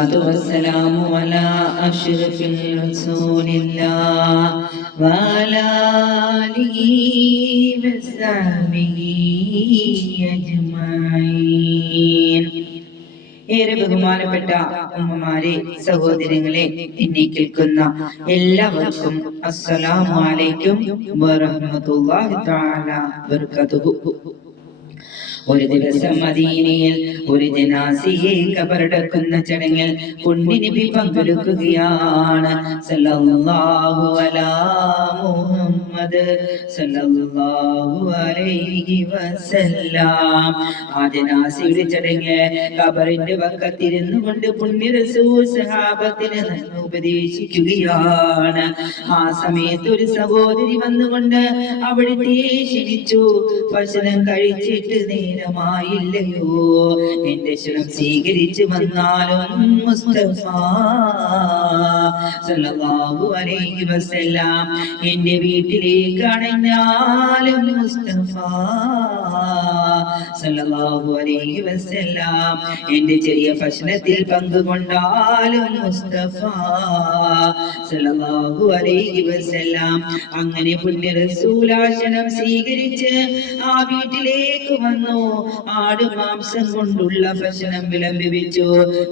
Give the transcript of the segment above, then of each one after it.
والصلاة والسلام على أشرف رسول الله وعلى آله وصحبه أجمعين. ഏറെ ബഹുമാനപ്പെട്ട ഉമ്മമാരെ, സഹോദരങ്ങളെ, എന്നെ കേൾക്കുന്ന എല്ലാവർക്കും അസ്സലാമു അലൈക്കും വറഹ്മത്തുള്ളാഹി തആല വബറകാതുഹു. ഒരു ദിവസം മദീനയിൽ ഒരു ജനാസയെ ഖബറടക്കുന്ന ചടങ്ങിൽ പുണ്യനബി പങ്കെടുക്കുകയാണ്. സല്ലല്ലാഹു അലാ മുഹമ്മദ് സല്ലല്ലാഹു അലൈഹി വസല്ലം. ആ ജനാസയുടെ ചടങ്ങ് ഖബറിന്റെ വക്കത്തിരുന്നു കൊണ്ട് പുണ്യ റസൂൽ സഹാബത്തിന് ഉപദേശിക്കുകയാണ്. ആ സമയത്ത് ഒരു സഹോദരി വന്നുകൊണ്ട് അവിടുത്തെ ക്ഷണിച്ചു. ഭക്ഷണം കഴിച്ചിട്ട് നേരമായില്ലയോ, എന്റെ ക്ഷണം സ്വീകരിച്ചു വന്നാലും മുസ്തഫ സല്ലല്ലാഹു അലൈഹി വസല്ലം എന്റെ വീട്ടിലേക്ക് അണഞ്ഞാലും മുസ്തഫ സല്ലല്ലാഹു അലൈഹി വസല്ലം എന്റെ ചെറിയ ഭക്ഷണത്തിൽ പങ്കുകൊണ്ടാലും മുസ്തഫ സല്ലല്ലാഹു അലൈഹി വസല്ലം. അങ്ങനെ പുണ്യ റസൂൽ ക്ഷണം സ്വീകരിച്ച് ആ വീട്ടിലേക്ക് വന്നു. ആടുമാംസം കൊണ്ടുള്ള ഭക്ഷണം വിളമ്പി വെച്ചു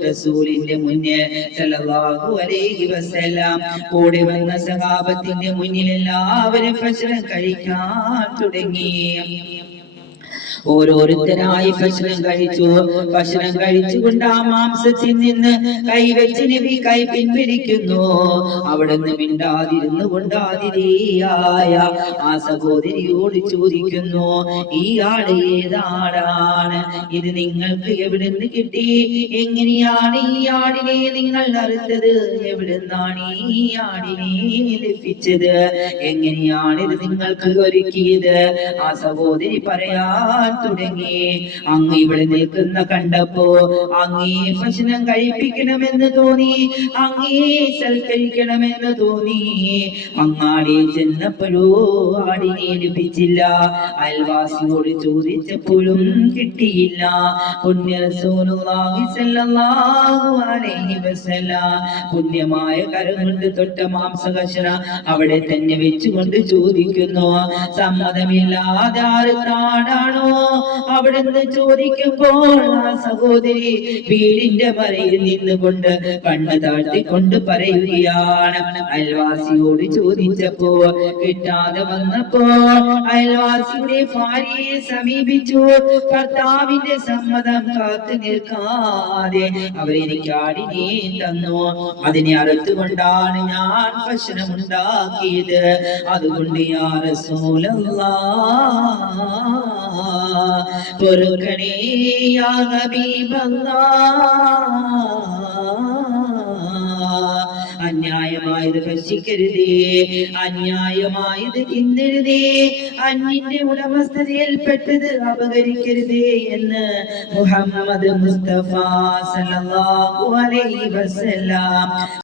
റസൂലിന്റെ മുന്നിൽ സല്ലല്ലാഹു അലൈഹി വസല്ലം. കൂടെ വന്ന സഹാബത്തിന്റെ മുന്നിൽ എല്ലാവരും ഭക്ഷണം കഴിക്കാൻ തുടങ്ങി. ഓരോരുത്തരായി ഭക്ഷണം കഴിച്ചു. ഭക്ഷണം കഴിച്ചുകൊണ്ട് ആ മാംസത്തിൽ നിന്ന് കൈവച്ച് നബി കൈ പിൻവലിക്കുന്നു. അവിടുന്ന് മിണ്ടാതിരുന്നു കൊണ്ട് ആതിഥേയായ ആ സഹോദരിയോട് ചോദിക്കുന്നു, ഈ ആട് ഏതാടാണ്? ഇത് നിങ്ങൾക്ക് എവിടുന്ന് കിട്ടി? എങ്ങനെയാണ് ഈ ആടിനെ നിങ്ങൾ അറുത്തത്? എവിടുന്നാണ് ഈ ആടിനെ ലഭിച്ചത്? എങ്ങനെയാണ് ഇത് നിങ്ങൾക്ക് ഒരുക്കിയത്? ആ സഹോദരി പറയാൻ തുടങ്ങി, അങ്ങ് ഇവിടെ നിൽക്കുന്ന കണ്ടപ്പോ അങ്ങേ ഭക്ഷണം കഴിപ്പിക്കണമെന്ന് തോന്നി, അങ്ങേ സൽക്കരിക്കണമെന്ന് തോന്നി. അങ്ങാടി ചെന്നപ്പോഴോ ആടിനെ ലഭിച്ചില്ല. അയൽവാസിയോട് ചോദിച്ചപ്പോഴും കിട്ടിയില്ല. പുണ്യ റസൂലുള്ളാഹി സ്വല്ലല്ലാഹു അലൈഹി വസല്ലം പുണ്യമായ കരം കൊണ്ട് തൊട്ട മാംസകഷണം അവിടെ തന്നെ വെച്ചുകൊണ്ട് ചോദിക്കുന്നു, സമ്മതമില്ലാതെ ആടാണോ? അവിടുന്ന് ചോദിക്കുമ്പോൾ ആ സഹോദരി വീടിന്റെ മറയിൽ നിന്നുകൊണ്ട് കണ്ണ് താഴ്ത്തിക്കൊണ്ട് പറയുകയാണ്. അയൽവാസിയോട് ചോദിച്ചപ്പോ കിട്ടാതെ വന്നപ്പോ അയൽവാസിയുടെ ഭാര്യയെ സമീപിച്ചു. ഭർത്താവിന്റെ സമ്മതം കാത്തു നിൽക്കാതെ അവരെനിക്ക് ആടിനെ തന്നു. അതിനെ അറുത്തുകൊണ്ടാണ് ഞാൻ ഭക്ഷണം ഉണ്ടാക്കിയത്. അതുകൊണ്ട് യാ റസൂലല്ലാഹ് പൊറുക്കണേ യാ ഹബീബല്ലാഹ്. അന്യായമായത് ഭക്ഷിക്കരുതേ, അന്യായമായത് തിന്നരുതേ, അന്യന്റെ ഉടമസ്ഥതയിൽപ്പെട്ടത് അപകരിക്കരുതേ എന്ന് മുഹമ്മദ് മുസ്തഫ സല്ലല്ലാഹു അലൈഹി വസല്ലം